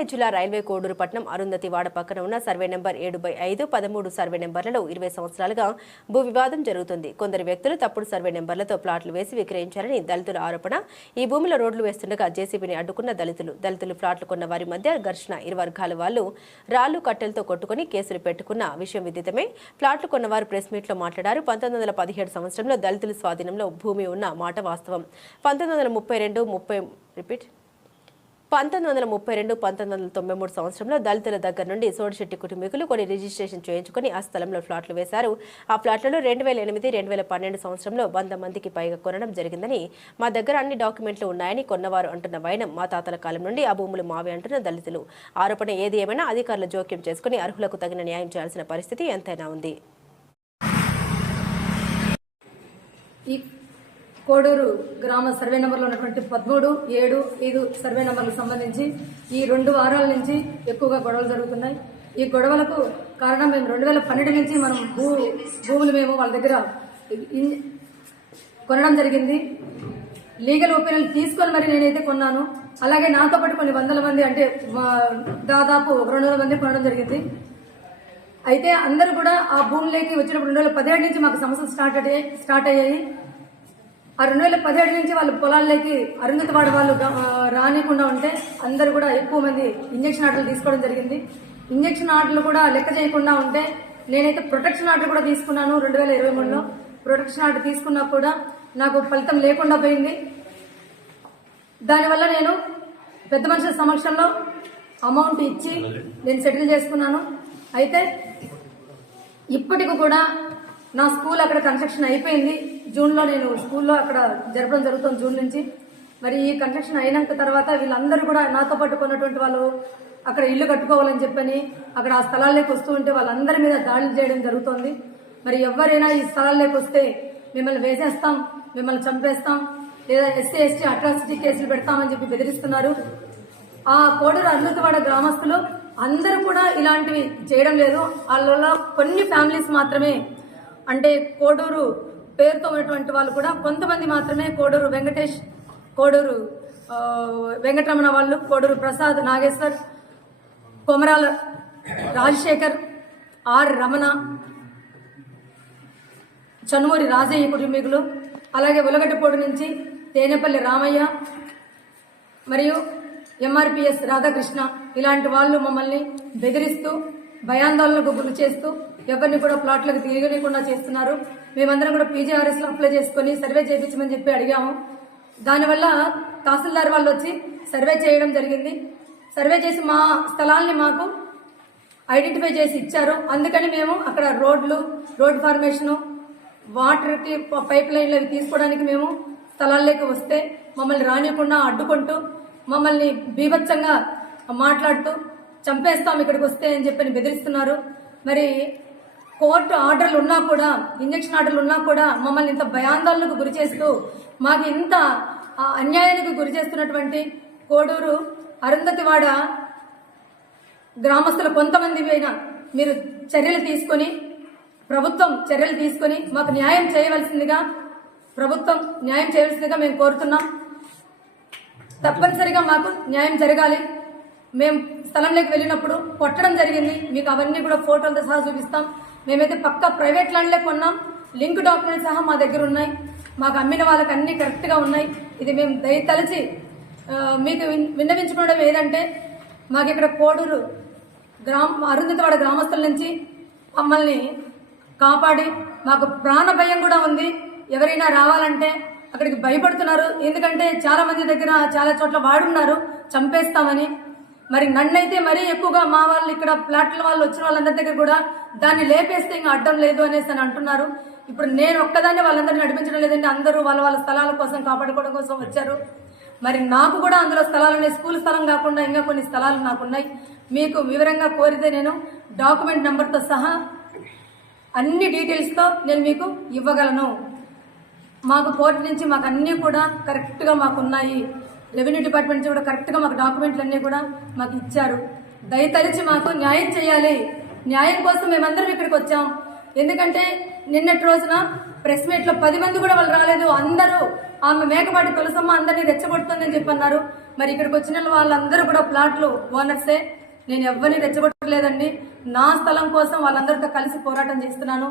అన్నమయ్య జిల్లా రైల్వే కోడూరు పట్నం అరుంధతి వాడ పక్కన ఉన్న సర్వే నెంబర్ 7/5, 13 సర్వే నెంబర్లలో 20 సంవత్సరాలుగా భూ వివాదం జరుగుతుంది. కొందరు వ్యక్తులు తప్పుడు సర్వే నెంబర్లతో ప్లాట్లు వేసి విక్రయించారని దళితుల ఆరోపణ. ఈ భూమిలో రోడ్లు వేస్తుండగా జేసీబీని అడ్డుకున్న దళితులు ప్లాట్లు కొన్న వారి మధ్య ఘర్షణ. ఇరు వర్గాల వాళ్ళు రాళ్లు కట్టెలతో కొట్టుకుని కేసులు పెట్టుకున్న విషయం విదితమే. ప్లాట్లు కొన్నవారు ప్రెస్ మీట్లో మాట్లాడారు. 1917 సంవత్సరంలో దళితుల స్వాధీనంలో భూమి ఉన్న మాట వాస్తవం. 1992-1993 సంవత్సరంలో దళితుల దగ్గర నుండి సోడిశెట్టి కుటుంబీకులు కొన్ని రిజిస్ట్రేషన్ చేయించుకుని ఆ స్థలంలో ఫ్లాట్లు వేశారు. ఆ ఫ్లాట్లలో 2008-2012 సంవత్సరంలో 100 మందికి పైగా కొనడం జరిగిందని, మా దగ్గర అన్ని డాక్యుమెంట్లు ఉన్నాయని కొన్నవారు అంటున్న వైనం. మా తాతల కాలం నుండి ఆ భూములు మావే అంటున్న దళితులు ఆరోపణ. ఏది ఏమైనా అధికారులు జోక్యం చేసుకుని అర్హులకు తగిన న్యాయం చేయాల్సిన పరిస్థితి ఎంతైనా ఉంది. కోడూరు గ్రామ సర్వే నెంబర్లో ఉన్నటువంటి 13, 7, 5 సర్వే నెంబర్లకు సంబంధించి ఈ 2 వారాల నుంచి ఎక్కువగా గొడవలు జరుగుతున్నాయి. ఈ గొడవలకు కారణం మేము 2012 నుంచి మనం భూములు మేము వాళ్ళ దగ్గర కొనడం జరిగింది. లీగల్ ఒపీనియన్ తీసుకొని మరి నేనైతే కొన్నాను. అలాగే నాతో పాటు కొన్ని వందల మంది, అంటే దాదాపు 200 మంది కొనడం జరిగింది. అయితే అందరూ కూడా ఆ భూములకి వచ్చినప్పుడు 2017 నుంచి మాకు సమస్యలు స్టార్ట్ అయ్యాయి. ఆ 2017 నుంచి వాళ్ళు పొలాల్లోకి అరుంధతి వాడ వాళ్ళు రానికుండా ఉంటే అందరూ కూడా ఎక్కువ మంది ఇంజక్షన్ ఆర్డర్లు తీసుకోవడం జరిగింది. ఇంజక్షన్ ఆర్డర్లు కూడా లెక్క చేయకుండా ఉంటే నేనైతే ప్రొటెక్షన్ ఆర్డర్ కూడా తీసుకున్నాను. 2023లో ప్రొటెక్షన్ ఆర్డర్ తీసుకున్నా కూడా నాకు ఫలితం లేకుండా పోయింది. దానివల్ల నేను పెద్ద మనుషుల సమక్షంలో అమౌంట్ ఇచ్చి నేను సెటిల్ చేసుకున్నాను. అయితే ఇప్పటికి కూడా నా స్కూల్ అక్కడ కన్స్ట్రక్షన్ అయిపోయింది. జూన్లో నేను స్కూల్లో అక్కడ జరపడం జరుగుతుంది, జూన్ నుంచి. మరి ఈ కన్స్ట్రక్షన్ అయినాక తర్వాత వీళ్ళందరూ కూడా నాతో పాటు కొన్నటువంటి వాళ్ళు అక్కడ ఇల్లు కట్టుకోవాలని చెప్పని అక్కడ ఆ స్థలాల్లోకి వస్తూ ఉంటే వాళ్ళందరి మీద దాడులు చేయడం జరుగుతోంది. మరి ఎవరైనా ఈ స్థలాల్లోకి వస్తే మిమ్మల్ని వేసేస్తాం, మిమ్మల్ని చంపేస్తాం, లేదా SC/ST అట్రాసిటీ కేసులు పెడతామని చెప్పి బెదిరిస్తున్నారు. ఆ కోడూరు అరుంధతివాడ గ్రామస్తులు అందరూ కూడా ఇలాంటివి చేయడం లేదు. వాళ్ళలో కొన్ని ఫ్యామిలీస్ మాత్రమే, అంటే కోడూరు పేరుతో ఉన్నటువంటి వాళ్ళు కూడా కొంతమంది మాత్రమే, కోడూరు వెంకటేష్, కోడూరు వెంకటరమణ వాళ్ళు, కోడూరు ప్రసాద్, నాగేశ్వర్, కొమరాల రాజశేఖర్, ఆర్ రమణ, చనుమూరి రాజయ్య కుటుంబీకులు, అలాగే ఉలగడ్డపోడు నుంచి తేనెపల్లి రామయ్య మరియు MRPS రాధాకృష్ణ, ఇలాంటి వాళ్ళు మమ్మల్ని బెదిరిస్తూ భయాందోళనకు గురి చేస్తూ ఎవరిని కూడా ప్లాట్లకు తిరగలేకుండా చేస్తున్నారు. మేమందరం కూడా PGRSలో అప్లై చేసుకుని సర్వే చేయించమని చెప్పి అడిగాము. దానివల్ల తహసీల్దార్ వాళ్ళు వచ్చి సర్వే చేయడం జరిగింది. సర్వే చేసి మా స్థలాల్ని మాకు ఐడెంటిఫై చేసి ఇచ్చారు. అందుకని మేము అక్కడ రోడ్ ఫార్మేషను, వాటర్కి పైప్ లైన్లు అవి తీసుకోవడానికి మేము స్థలాల్లోకి వస్తే మమ్మల్ని రానియకుండా అడ్డుకుంటూ మమ్మల్ని బీభత్సంగా మాట్లాడుతూ చంపేస్తాం ఇక్కడికి వస్తే అని చెప్పని బెదిరిస్తున్నారు. మరి కోర్టు ఆర్డర్లు ఉన్నా కూడా, ఇంజక్షన్ ఆర్డర్లు ఉన్నా కూడా మమ్మల్ని ఇంత భయాందోళనకు గురి చేస్తూ మాకు ఇంత అన్యాయానికి గురి చేస్తున్నటువంటి కోడూరు అరుంధతివాడ గ్రామస్తులు కొంతమంది పైన మీరు ప్రభుత్వం చర్యలు తీసుకొని మాకు న్యాయం చేయవలసిందిగా మేము కోరుతున్నాం. తప్పనిసరిగా మాకు న్యాయం జరగాలి. మేము స్థలంలోకి వెళ్ళినప్పుడు కొట్టడం జరిగింది. మీకు అవన్నీ కూడా ఫోటోలతో సహా చూపిస్తాం. మేమైతే పక్కా ప్రైవేట్ ల్యాండ్లే కొన్నాం. లింక్ డాక్యుమెంట్స్ సహా మా దగ్గర ఉన్నాయి. మాకు అమ్మిన వాళ్ళకి అన్ని కరెక్ట్గా ఉన్నాయి. ఇది మేము దయతలచి మీకు విన్నవించుకోవడం ఏదంటే, మాకు ఇక్కడ కోడూరు అరుంధతివాడ గ్రామస్తుల నుంచి మమ్మల్ని కాపాడి, మాకు ప్రాణ భయం కూడా ఉంది. ఎవరైనా రావాలంటే అక్కడికి భయపడుతున్నారు. ఎందుకంటే చాలా మంది దగ్గర చాలా చోట్ల వాడున్నారు చంపేస్తామని. మరి నన్నైతే మరీ ఎక్కువగా మా వాళ్ళు ఇక్కడ ప్లాట్ల వాళ్ళు వచ్చిన వాళ్ళందరి దగ్గర కూడా దాన్ని లేపేస్తే ఇంకా అడ్డం లేదు అనేసి అని అంటున్నారు. ఇప్పుడు నేను ఒక్కదాన్ని వాళ్ళందరినీ నడిపించడం లేదంటే అందరూ వాళ్ళ స్థలాల కోసం కాపాడుకోవడం కోసం వచ్చారు. మరి నాకు కూడా అందులో స్థలాలు స్కూల్ స్థలం కాకుండా ఇంకా కొన్ని స్థలాలు నాకున్నాయి. మీకు వివరంగా కోరితే నేను డాక్యుమెంట్ నెంబర్తో సహా అన్ని డీటెయిల్స్తో నేను మీకు ఇవ్వగలను. మాకు కోర్టు నుంచి మాకు అన్నీ కూడా కరెక్ట్గా మాకున్నాయి. రెవెన్యూ డిపార్ట్మెంట్ నుంచి కూడా కరెక్ట్గా మాకు డాక్యుమెంట్లు అన్నీ కూడా మాకు ఇచ్చారు. దయతలిచి మాకు న్యాయం చేయాలి. న్యాయం కోసం మేమందరం ఇక్కడికి వచ్చాం. ఎందుకంటే నిన్నటి రోజున ప్రెస్ మీట్లో 10 మంది కూడా వాళ్ళు రాలేదు. అందరూ ఆమె మేకపాటి తులసమ్మ అందరినీ రెచ్చగొడుతుందని చెప్పి అన్నారు. మరి ఇక్కడికి వచ్చిన వాళ్ళందరూ కూడా ప్లాట్లు ఓనర్సే. నేను ఎవరిని రెచ్చగొట్టలేదండి. నా స్థలం కోసం వాళ్ళందరితో కలిసి పోరాటం చేస్తున్నాను.